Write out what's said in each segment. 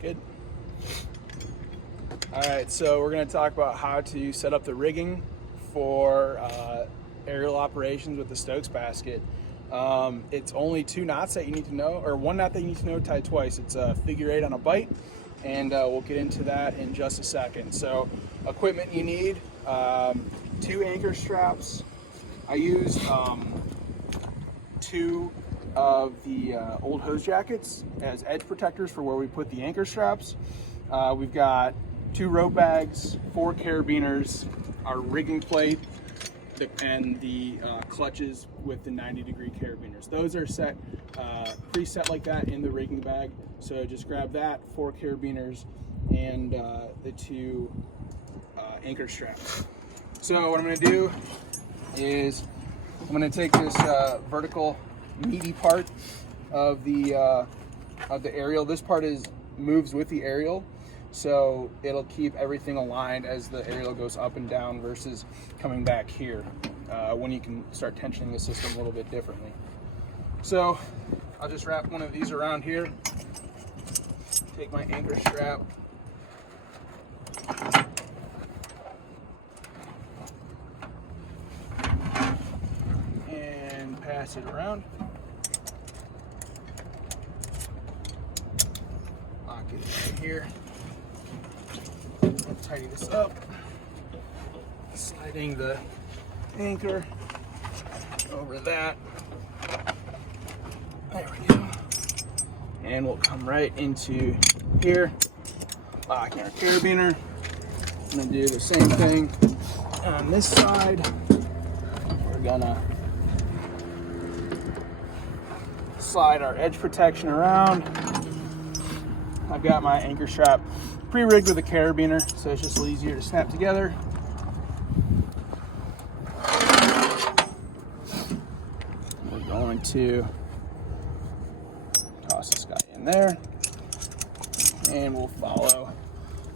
Good. All right, so we're going to talk about how to set up the rigging for aerial operations with the Stokes basket. It's only 2 knots that you need to know, or 1 knot that you need to know tied twice. It's a figure 8 on a bight, and we'll get into that in just a second. So equipment you need, 2 anchor straps. I used 2 of the old hose jackets as edge protectors for where we put the anchor straps. We've got 2 rope bags, 4 carabiners, our rigging plate, and the clutches with the 90-degree carabiners. Those are set, preset like that in the rigging bag. So just grab that, 4 carabiners, and the 2 anchor straps. So what I'm going to do is I'm going to take this vertical meaty part of the aerial. This part moves with the aerial, so it'll keep everything aligned as the aerial goes up and down versus coming back here when you can start tensioning the system a little bit differently. So I'll just wrap one of these around here, take my anchor strap, and pass it around. Lock it right here. And tighten this up. Sliding the anchor over that. There we go. And we'll come right into here. Locking our carabiner. I'm gonna do the same thing on this side. We're gonna slide our edge protection around. I've got my anchor strap pre-rigged with a carabiner, so it's just a little easier to snap together. We're going to toss this guy in there, and we'll follow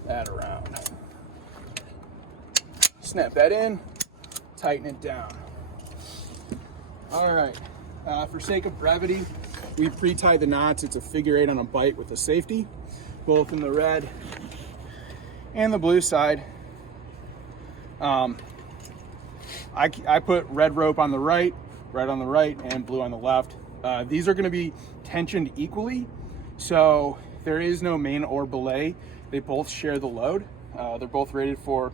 that around. Snap that in, tighten it down. All right, for sake of brevity, we pre-tie the knots. It's a figure 8 on a bight with a safety, both in the red and the blue side. I put red rope on the right, red on the right, and blue on the left. These are going to be tensioned equally, so there is no main or belay. They both share the load. They're both rated for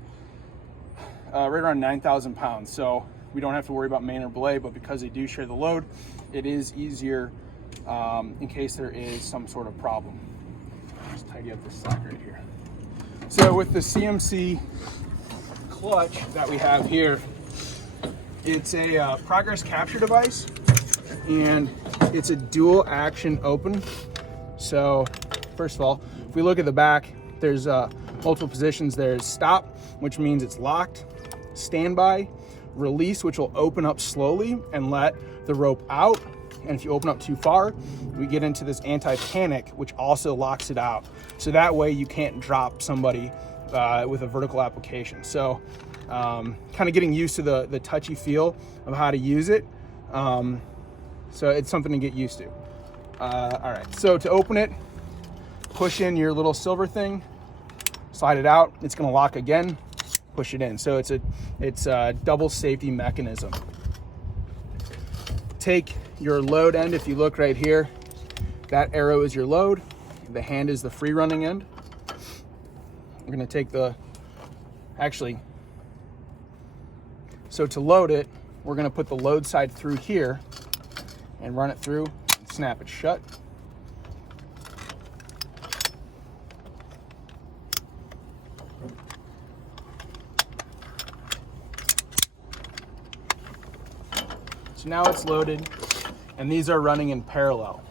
right around 9,000 pounds, so we don't have to worry about main or belay, but because they do share the load, it is easier in case there is some sort of problem. Just tidy up this slack right here. So with the CMC clutch that we have here, it's a progress capture device, and it's a dual action open. So first of all, if we look at the back, there's multiple positions. There's stop, which means it's locked, standby, release, which will open up slowly and let the rope out. And if you open up too far, we get into this anti-panic, which also locks it out. So that way you can't drop somebody with a vertical application. So kind of getting used to the touchy feel of how to use it. So it's something to get used to. All right, so to open it, push in your little silver thing, slide it out. It's gonna lock again, push it in. So it's a double safety mechanism. Take your load end. If you look right here, that arrow is your load. The hand is the free running end. We're gonna take so to load it, we're gonna put the load side through here and run it through and snap it shut. So now it's loaded, and these are running in parallel.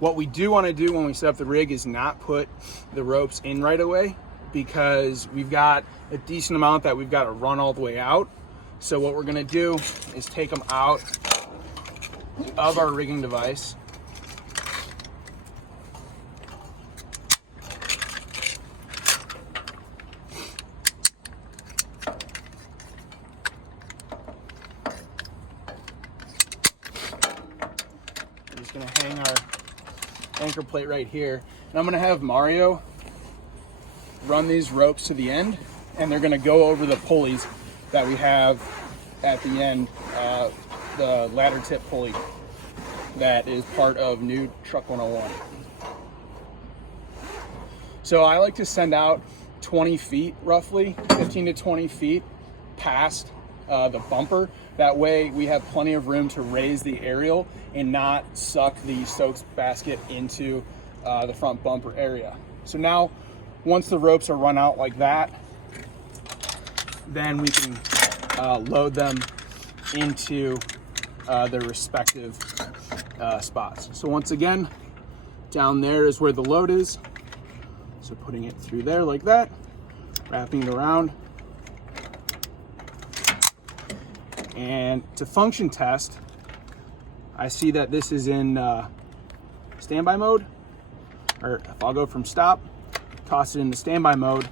What we do want to do when we set up the rig is not put the ropes in right away, because we've got a decent amount that we've got to run all the way out. So what we're going to do is take them out of our rigging device. We're just going to hang our anchor plate right here. And I'm gonna have Mario run these ropes to the end, and they're gonna go over the pulleys that we have at the end, the ladder tip pulley that is part of new Truck 101. So I like to send out 20 feet, roughly 15 to 20 feet past the bumper. That way we have plenty of room to raise the aerial and not suck the Stokes basket into the front bumper area. So now, once the ropes are run out like that, then we can load them into their respective spots. So once again, down there is where the load is. So putting it through there like that, wrapping it around. And to function test, I see that this is in standby mode, or if I'll go from stop, toss it into standby mode.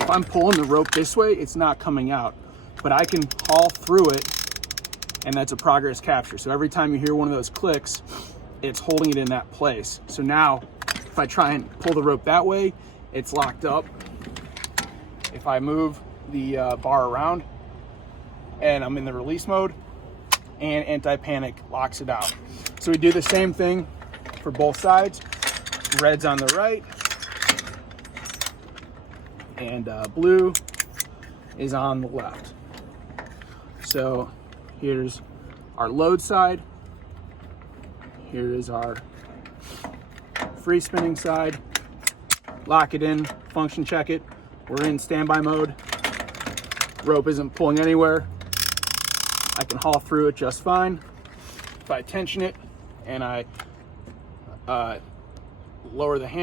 If I'm pulling the rope this way, it's not coming out, but I can haul through it, and that's a progress capture. So every time you hear one of those clicks, it's holding it in that place. So now, if I try and pull the rope that way, it's locked up. If I move the bar around and I'm in the release mode, and anti-panic locks it out. So we do the same thing for both sides. Red's on the right, and blue is on the left. So here's our load side. Here is our free spinning side. Lock it in, function check it. We're in standby mode. Rope isn't pulling anywhere. I can haul through it just fine. If I tension it and I lower the hand,